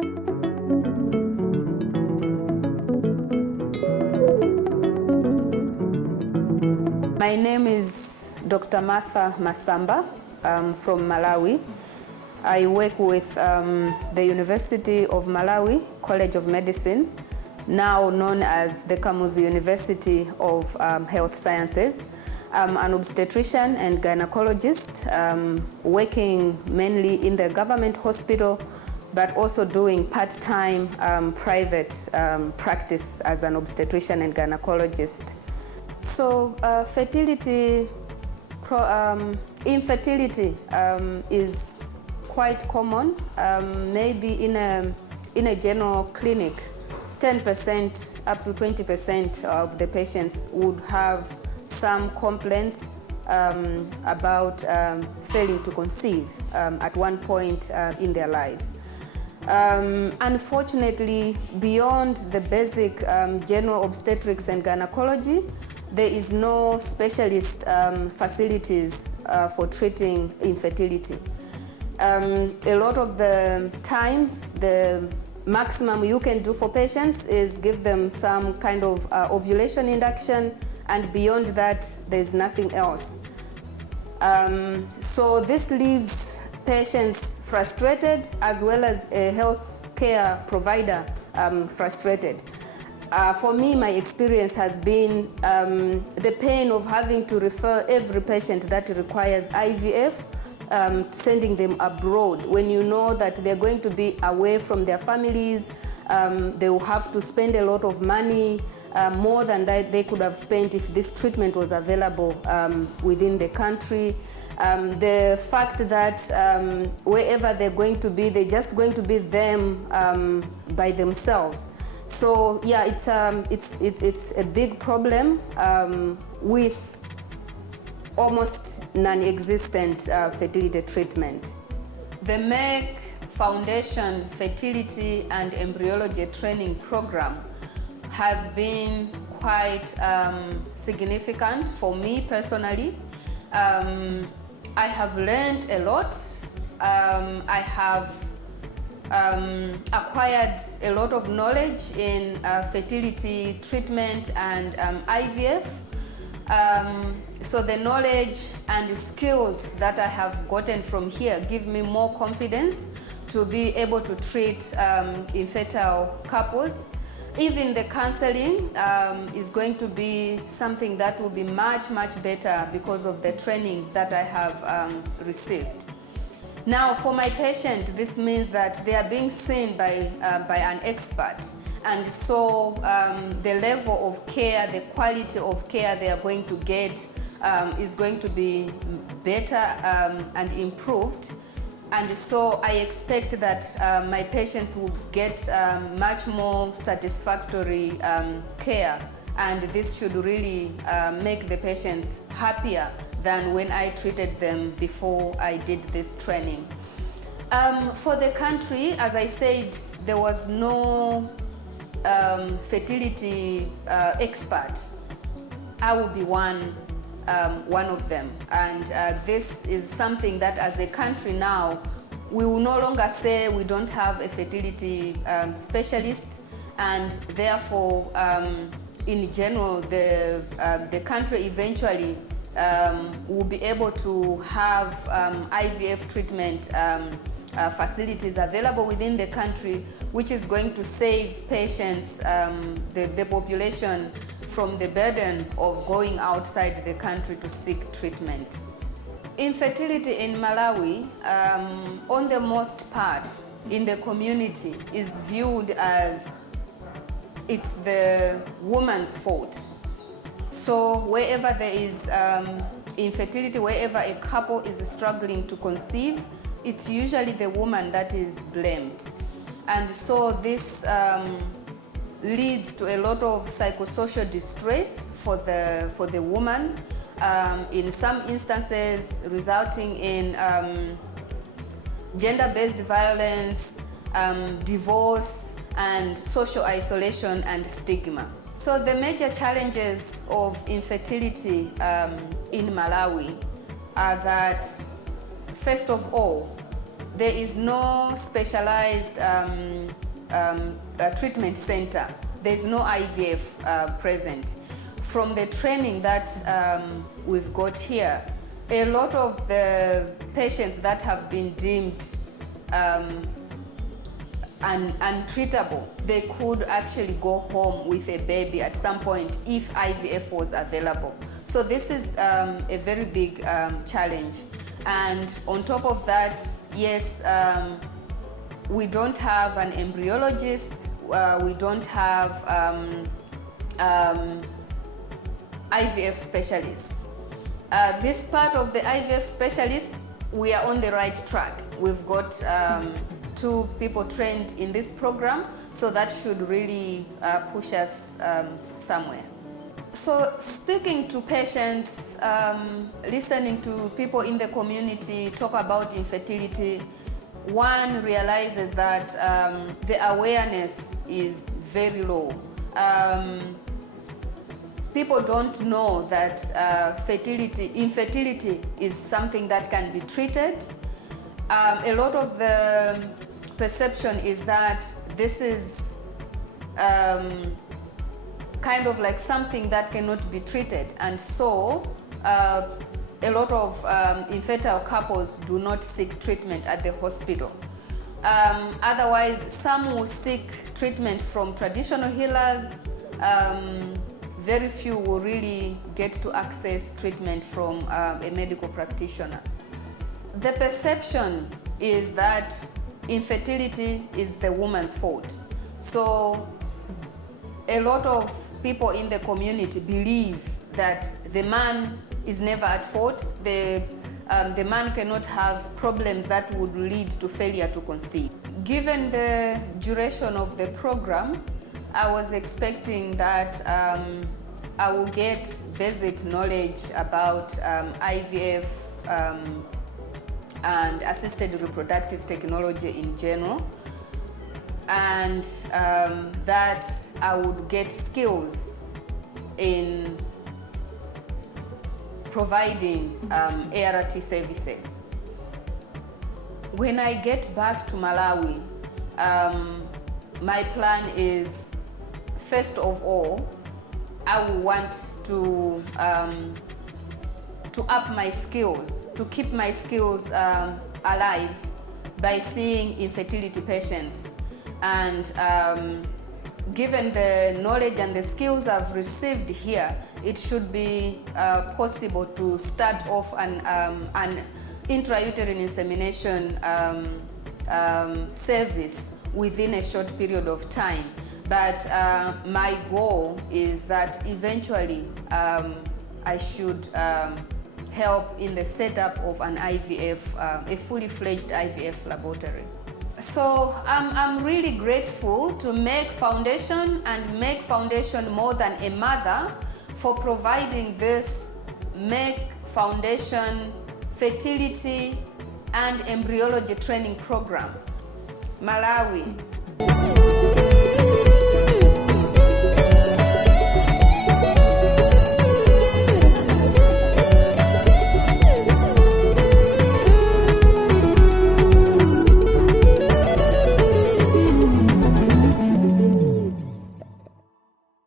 My name is Dr. Mother Masamba from Malawi. I work with the University of Malawi College of Medicine, now known as the Kamuzu University of Health Sciences. I'm an obstetrician and gynecologist, working mainly in the government hospital, but also doing part-time private practice as an obstetrician and gynecologist. So infertility is quite common. Maybe in a general clinic, 10% up to 20% of the patients would have some complaints about failing to conceive at one point in their lives. Unfortunately, beyond the basic general obstetrics and gynecology, there is no specialist facilities for treating infertility. A lot of the times, the maximum you can do for patients is give them some kind of ovulation induction, and beyond that, there's nothing else. So this leaves patients frustrated, as well as a healthcare provider frustrated. For me, my experience has been the pain of having to refer every patient that requires IVF, sending them abroad. When you know that they're going to be away from their families, they will have to spend a lot of money, more than that they could have spent if this treatment was available within the country. The fact that wherever they're going to be, they're just going to be them by themselves. So yeah, it's a big problem with almost non-existent fertility treatment. The Merck Foundation Fertility and Embryology Training Program has been quite significant for me personally. I have learned a lot. I have acquired a lot of knowledge in fertility treatment and IVF. So the knowledge and the skills that I have gotten from here give me more confidence to be able to treat infertile couples. Even the counseling is going to be something that will be much, much better because of the training that I have received. Now, for my patient, this means that they are being seen by an expert. And so the level of care, the quality of care they are going to get is going to be better and improved. And so I expect that my patients will get much more satisfactory care, and this should really make the patients happier than when I treated them before I did this training. For the country, as I said, there was no fertility expert. I will be one of them, and this is something that as a country now we will no longer say we don't have a fertility specialist, and therefore in general the country eventually will be able to have IVF treatment facilities available within the country, which is going to save patients, the population, from the burden of going outside the country to seek treatment. Infertility in Malawi, on the most part in the community, is viewed as it's the woman's fault. So wherever there is infertility, wherever a couple is struggling to conceive, it's usually the woman that is blamed. And so this leads to a lot of psychosocial distress for the woman, in some instances resulting in gender-based violence, divorce, and social isolation and stigma. So the major challenges of infertility in Malawi are that, first of all, there is no specialized treatment center. There's no IVF present. From the training that we've got here, a lot of the patients that have been deemed untreatable, they could actually go home with a baby at some point if IVF was available. So this is a very big challenge. And on top of that, yes, we don't have an embryologist, we don't have IVF specialists. This part of the IVF specialists, we are on the right track. We've got 2 people trained in this program, so that should really push us somewhere. So speaking to patients, listening to people in the community talk about infertility, one realizes that the awareness is very low. People don't know that infertility is something that can be treated. A lot of the perception is that this is kind of like something that cannot be treated, and so a lot of infertile couples do not seek treatment at the hospital. Otherwise, some will seek treatment from traditional healers. Very few will really get to access treatment from a medical practitioner. The perception is that infertility is the woman's fault. So a lot of people in the community believe that the man is never at fault. The man cannot have problems that would lead to failure to conceive. Given the duration of the program, I was expecting that I will get basic knowledge about IVF and assisted reproductive technology in general, and that I would get skills in providing ART services. When I get back to Malawi, my plan is, first of all, I will want to up my skills, to keep my skills alive by seeing infertility patients. And given the knowledge and the skills I've received here, it should be possible to start off an intrauterine insemination service within a short period of time. But my goal is that eventually I should help in the setup of an IVF, a fully fledged IVF laboratory. So I'm really grateful to Merck Foundation and Merck Foundation More Than a Mother for providing this Merck Foundation fertility and embryology training program. Malawi.